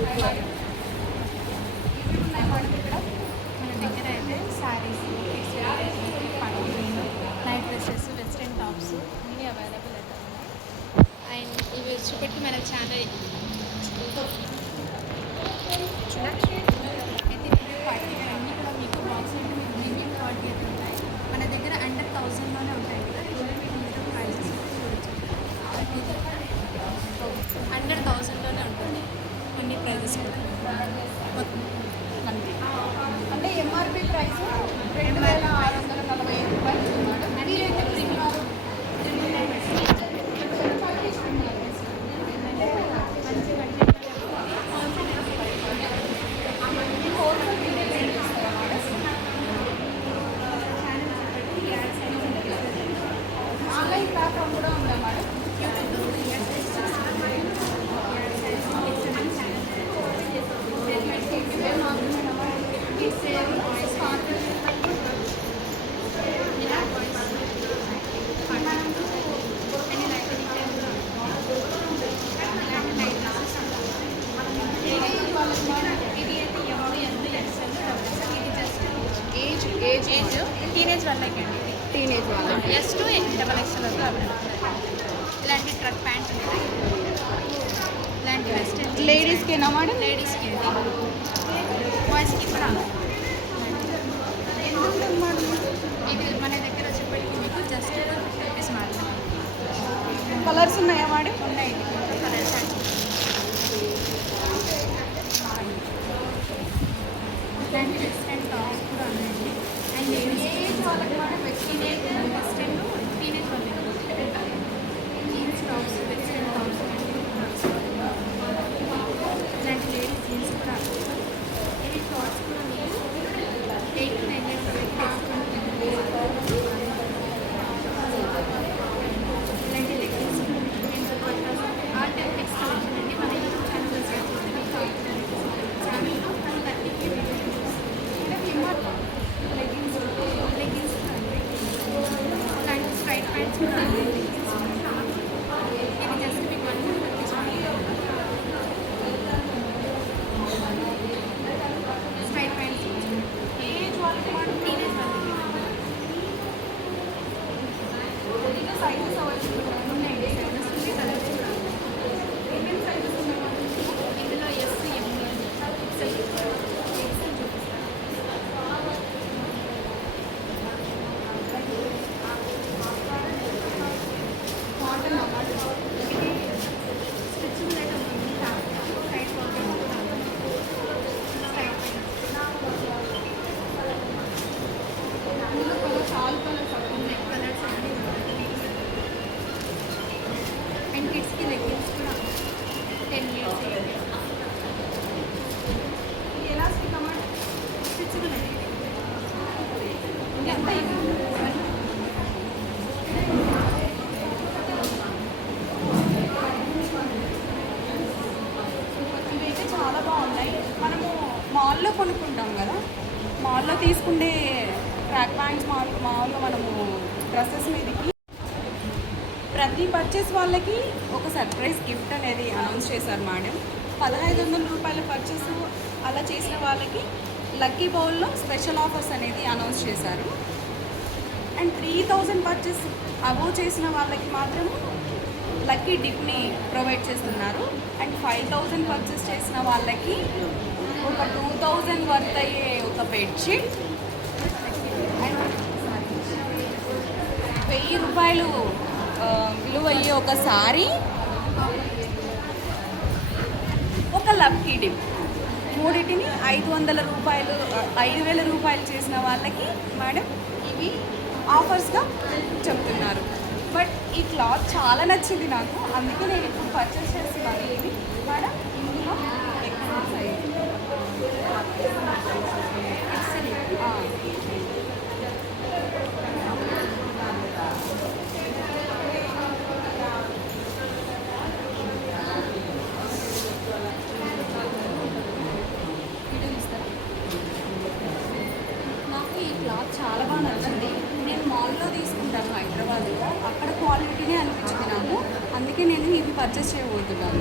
ఉన్నాయి మేడం ఇక్కడ మన దగ్గర అయితే శారీస్, పట్టు, నైట్ డ్రెస్సెస్, వెస్ట్రన్ టాప్స్ అన్నీ అవైలబుల్ అయితే ఉన్నాయి. అండ్ ఇవి వచ్చేప్పటికి మన ఛానల్ చూడచ్చు అయితే ఇప్పుడు పార్టీ అన్నీ కూడా మీకు బాక్స్ ప్రీమియం క్వాలిటీ అయితే ఉంటాయి. మన దగ్గర అండర్ 1000లోనే ఉంటాయి కదా. మీరు ప్రైజెస్ చూడొచ్చు. అండర్ 1000లోనే ఉంటుంది కొన్ని ప్రైజెస్ కూడా. అంటే ఎంఆర్పి ప్రైస్ 2645 రూపాయలు మేడం. మీరైతే ప్రీమియం ఆన్లైన్ ప్లాట్ఫామ్ కూడా ఉందా మేడం? టీనేజ్ వాళ్ళకి అండి. టీనేజ్ వాళ్ళకి ఎస్ టు XXL వరకు అవైలబుల్. ఇలాంటి ట్రక్ ప్యాంట్స్ ఉంటాయి. ఇలాంటి వెస్టర్న్ లేడీస్కేనా మేడం? లేడీస్కి బాయ్స్కి కూడా. ఇది మన దగ్గర వచ్చేప్పటికి మీకు జస్ట్ రూపీస్ మాత్రమే. కలర్స్ ఉన్నాయా మేడం? ఉన్నాయి కలర్స్ అండి. ఇలాంటి వెస్టర్న్ టాప్స్ కూడా ఉన్నాయండి. అండ్ లేడీస్ వాళ్ళకి కూడా టీనేజ్ వెస్టర్న్ టీనేజ్ వాళ్ళకి జీన్స్ టాప్స్, వెస్టర్న్ టాప్స్ ఇలాంటి లేడీస్ జీన్స్ కూడా ఇవి టాప్స్ కూడా మీరు 8 to 9 years వరకు ఇలాంటి లెగ్గిన్స్ ఆల్ టైప్ పిక్స్ వచ్చిందండి. మన యూట్యూబ్ ఛానల్లో ఛానల్లో 30కి లెగ్గిన్స్ ఇలాంటి స్ట్రైట్ ప్యాంట్స్ కూడా ఇది జస్ట్ మీకు 150 స్ట్రైట్ ప్యాంట్స్ ఏజ్ వాళ్ళకి మేడం? టీనేజ్ వాళ్ళకి కొద్దిగా సైజెస్ అవైలబుల్ ఉన్నాయండి. సైజెస్ ఉంది, కలర్స్ కూడా ఉన్నాయి. ఏమేమి సైజెస్ ఉన్నాయి మేడం? ఇందులో ఎస్, ఎం, ఎక్సెల్ చూపిస్తాను. కాటన్ అన్నమాట. స్ట్రెచబుల్ అయితే ఉంటుంది. సైడ్ పాకెట్ స్ట్రైట్ అందులో కలర్స్ ఆల్ కలర్స్ ఉన్నాయి. కలర్స్ అన్నీ అండ్ కిడ్స్కి లెగ్గిన్స్ కూడా 10 years ఎలాస్టిక్ మేడం? స్ట్రెచబుల్ అండి. ఎంత ఇది? ఇవైతే చాలా బాగున్నాయి. మనము మాల్లో కొనుక్కుంటాం కదా, మాల్లో తీసుకుంటే ట్రాక్ ప్యాంట్స్ మాల్లో మనము డ్రెస్సెస్ మీదకి ప్రతి పర్చేస్ వాళ్ళకి ఒక సర్ప్రైజ్ గిఫ్ట్ అనేది అనౌన్స్ చేశారు మేడం. 1500 రూపాయల పర్చేస్ అలా చేసిన వాళ్ళకి లక్కీ బౌల్లో స్పెషల్ ఆఫర్స్ అనేది అనౌన్స్ చేశారు. అండ్ 3000 పర్చేస్ అబోవ్ చేసిన వాళ్ళకి మాత్రము లక్కీ డిప్ని ప్రొవైడ్ చేస్తున్నారు. అండ్ 5000 పర్చేస్ చేసిన వాళ్ళకి ఒక 2000 వర్త్ అయ్యే ఒక బెడ్షీట్ అండ్ 1000 రూపాయలు విలువ అయ్యే ఒక సారీ, ఒక లక్కీ డిప్, మూడింటిని 500 రూపాయలు 5000 రూపాయలు చేసిన వాళ్ళకి మేడం ఇవి ఆఫర్స్గా చెప్తున్నారు. బట్ ఈ క్లాత్ చాలా నచ్చింది నాకు, అందుకే నేను ఇప్పుడు పర్చేస్ చేస్తున్నాను. ఇవి మేడం ఇందులో ఎక్సెల్ సైజ్ నాకు ఈ క్లాత్ చాలా బాగా నచ్చింది. నేను మాల్లో తీసుకుంటాను హైదరాబాద్లో, అక్కడ క్వాలిటీనే అనిపించింది నాకు, అందుకే నేను ఇవి పర్చేస్ చేయబోతున్నాను.